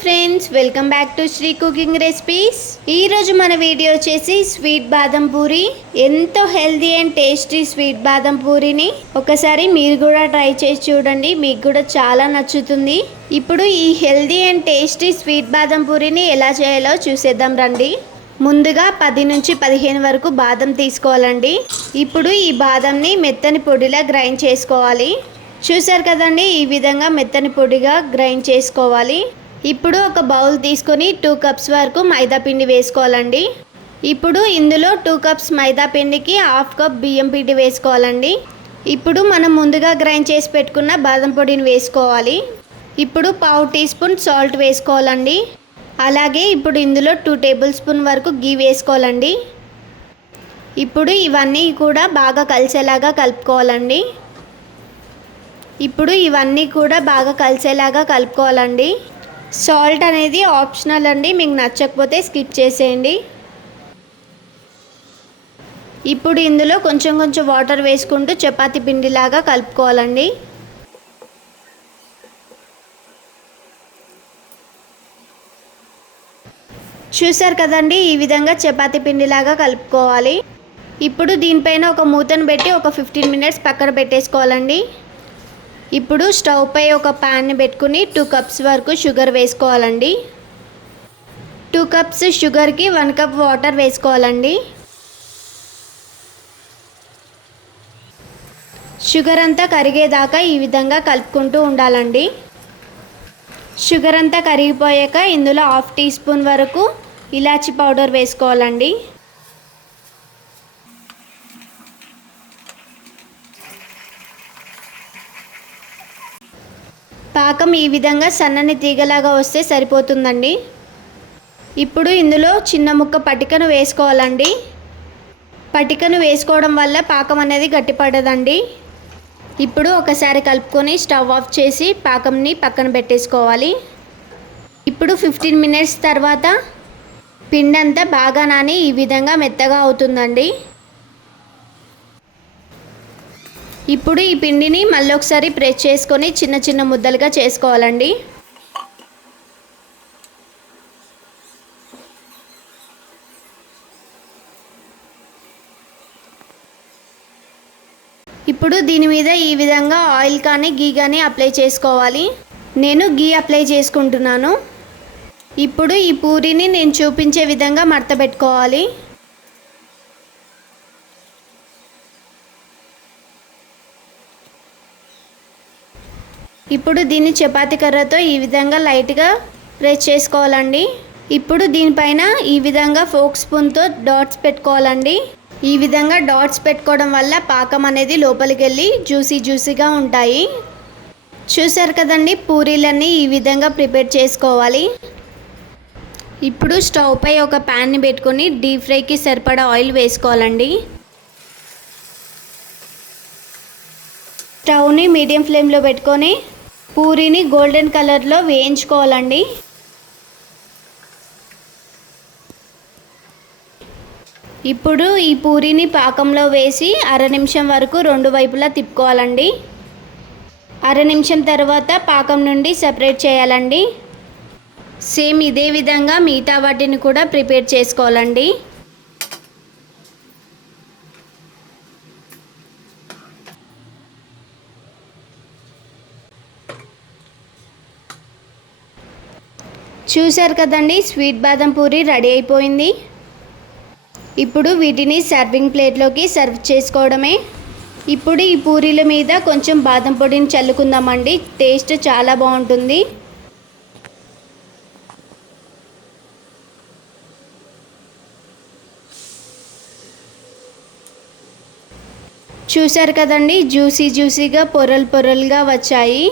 Friends, welcome back to Sri cooking recipes. ఈరోజు మన video వచ్చేసి స్వీట్ బాదం పూరి. ఎంతో హెల్తీ అండ్ టేస్టీ స్వీట్ బాదం పూరిని ఒకసారి మీరు కూడా ట్రై చేసి చూడండి, మీకు కూడా చాలా నచ్చుతుంది. ఇప్పుడు ఈ హెల్తీ అండ్ టేస్టీ స్వీట్ బాదం పూరిని ఎలా చేయాలో చూసేద్దాం రండి. ముందుగా 10 నుంచి 15 వరకు బాదం తీసుకోవాలండి. ఇప్పుడు ఈ బాదంని మెత్తని పొడిలా గ్రైండ్ చేసుకోవాలి. చూసారు కదండి, ఈ విధంగా మెత్తని పొడిగా గ్రైండ్ చేసుకోవాలి. ఇప్పుడు ఒక బౌల్ తీసుకొని 2 కప్స్ వరకు మైదా పిండి వేసుకోవాలండి. ఇప్పుడు ఇందులో 2 కప్స్ మైదా పిండికి 1/2 కప్ బియ్యం పిండి వేసుకోవాలండి. ఇప్పుడు మనం ముందుగా గ్రైండ్ చేసి పెట్టుకున్న బాదం పొడిని వేసుకోవాలి. ఇప్పుడు 1/2 టీ స్పూన్ సాల్ట్ వేసుకోవాలండి. అలాగే ఇప్పుడు ఇందులో 2 టేబుల్ స్పూన్ వరకు గీ వేసుకోవాలండి. ఇప్పుడు ఇవన్నీ కూడా బాగా కలిసేలాగా కలుపుకోవాలండి. ఇప్పుడు ఇవన్నీ కూడా బాగా కలిసేలాగా కలుపుకోవాలండి. సాల్ట్ అనేది ఆప్షనల్ అండి, మీకు నచ్చకపోతే స్కిప్ చేసేయండి. ఇప్పుడు ఇందులో కొంచెం కొంచెం వాటర్ వేసుకుంటూ చపాతీ పిండిలాగా కలుపుకోవాలండి. చూసారు కదండి, ఈ విధంగా చపాతీ పిండిలాగా కలుపుకోవాలి. ఇప్పుడు దీనిపైన ఒక మూతను పెట్టి ఒక 15 మినిట్స్ పక్కన పెట్టేసుకోవాలండి. ఇప్పుడు స్టవ్ పై ఒక ప్యాన్ని పెట్టుకుని 2 కప్స్ వరకు షుగర్ వేసుకోవాలండి. 2 కప్స్ షుగర్కి 1 కప్ వాటర్ వేసుకోవాలండి. షుగర్ అంతా కరిగేదాకా ఈ విధంగా కలుపుకుంటూ ఉండాలండి. షుగర్ అంతా కరిగిపోయాక ఇందులో 1/2 టీ స్పూన్ వరకు ఇలాచీ పౌడర్ వేసుకోవాలండి. పాకం ఈ విధంగా సన్నని తీగలాగా వస్తే సరిపోతుందండి. ఇప్పుడు ఇందులో చిన్న ముక్క పటికను వేసుకోవాలండి. పటికను వేసుకోవడం వల్ల పాకం అనేది గట్టిపడదండి. ఇప్పుడు ఒకసారి కలుపుకొని స్టవ్ ఆఫ్ చేసి పాకంని పక్కన పెట్టేసుకోవాలి. ఇప్పుడు 15 మినిట్స్ తర్వాత పిండి అంతా బాగా నాని ఈ విధంగా మెత్తగా అవుతుందండి. ఇప్పుడు ఈ పిండిని మళ్ళీ ఒకసారి ప్రెస్ చేసుకొని చిన్న చిన్న ముద్దలుగా చేసుకోవాలండి. ఇప్పుడు దీని మీద ఈ విధంగా ఆయిల్ కానీ గీ కానీ అప్లై చేసుకోవాలి. నేను గీ అప్లై చేసుకుంటున్నాను. ఇప్పుడు ఈ పూరిని నేను చూపించే విధంగా మడత పెట్టుకోవాలి. ఇప్పుడు దీన్ని చపాతీ కర్రతో ఈ విధంగా లైట్గా ప్రెస్ చేసుకోవాలండి. ఇప్పుడు దీనిపైన ఈ విధంగా ఫోక్ స్పూన్తో డాట్స్ పెట్టుకోవాలండి. ఈ విధంగా డాట్స్ పెట్టుకోవడం వల్ల పాకం అనేది లోపలికి వెళ్ళి జ్యూసీగా ఉంటాయి. చూసారు కదండి, పూరీలన్నీ ఈ విధంగా ప్రిపేర్ చేసుకోవాలి. ఇప్పుడు స్టవ్ పై ఒక ప్యాన్ని పెట్టుకొని డీప్ ఫ్రైకి సరిపడా ఆయిల్ వేసుకోవాలండి. స్టవ్ని మీడియం ఫ్లేమ్లో పెట్టుకొని పూరీని గోల్డెన్ కలర్లో వేయించుకోవాలండి. ఇప్పుడు ఈ పూరీని పాకంలో వేసి 1/2 నిమిషం వరకు 2 వైపులా తిప్పుకోవాలండి. 1/2 నిమిషం తర్వాత పాకం నుండి సెపరేట్ చేయాలండి. సేమ్ ఇదే విధంగా మిగతా వాటిని కూడా ప్రిపేర్ చేసుకోవాలండి. చూసారు కదండి, స్వీట్ బాదం పూరి రెడీ అయిపోయింది. ఇప్పుడు వీటిని సర్వింగ్ ప్లేట్లోకి సర్వ్ చేసుకోవడమే. ఇప్పుడు ఈ పూరీల మీద కొంచెం బాదం పొడిని చల్లుకుందామండి, టేస్ట్ చాలా బాగుంటుంది. చూసారు కదండి, జ్యూసీగా పొరలుగా వచ్చాయి.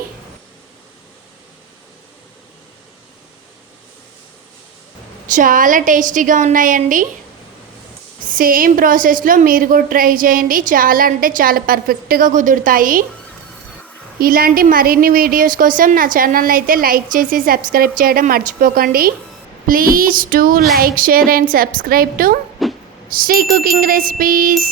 చాలా టేస్టీగా ఉన్నాయండి. సేమ్ ప్రాసెస్లో మీరు కూడా ట్రై చేయండి, చాలా అంటే చాలా పర్ఫెక్ట్గా కుదురుతాయి. ఇలాంటి మరిన్ని వీడియోస్ కోసం నా ఛానల్ అయితే లైక్ చేసి సబ్స్క్రైబ్ చేయడం మర్చిపోకండి. Please do like, share and subscribe to Sri cooking recipes.